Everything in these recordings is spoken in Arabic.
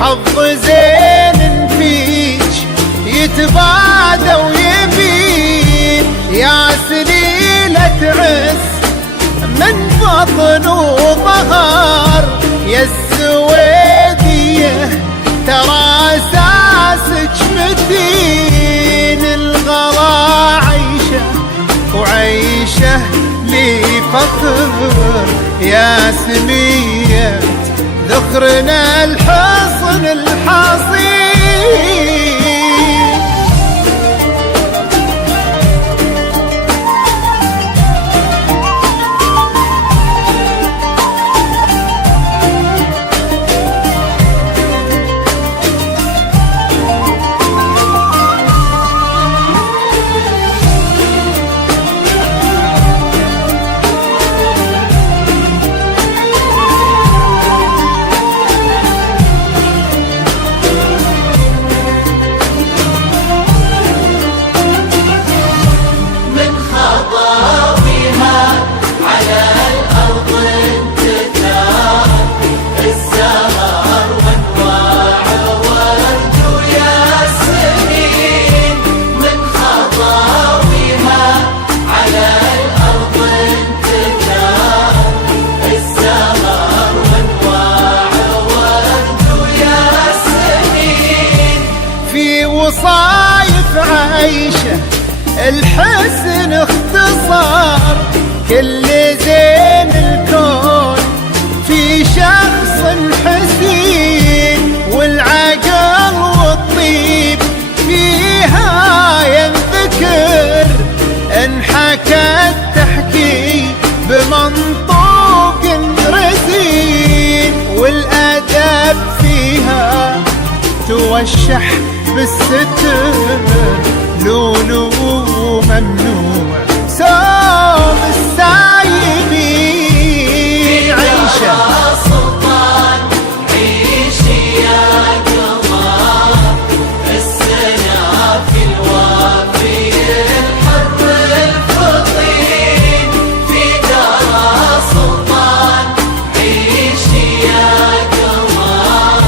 حظ زين فيج يتبادى ويبين، يا سليلة عز من بطن وظهر، يا السويدية ترى اساسك متين. الغلا عيشه وعيشه لي فخر، يا سمية ذخرنا الحصن الحصين. وصايف عيشه الحسن اختصار، كل زين الكون في شخص حسين، والعقل والطيب فيها ينذكر، انحكت تحكي بمنطوق رزين، والادب فيها توشح بالستر، لولو ممنوع سوم السايبين. عيشه سلطان عيشي يا قمر، السنة في الوافي الحر الفطين، في دار سلطان عيشي يا قمر،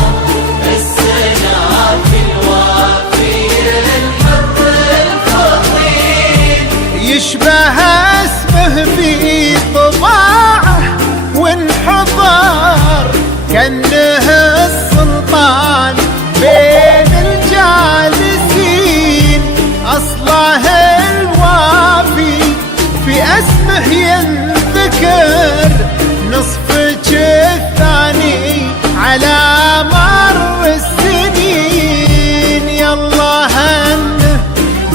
السنة في الوافي الحر الفطين. يشبه اسمه في طباعه وانحضر، كأنه السلطان بين الجالسين، أصله الوافي في اسمه ينذكر، نصفك الثاني على مر السنين، يالله هنه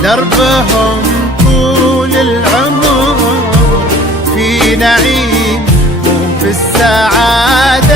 دربهم طول العمر، في نعيم وفي السعادة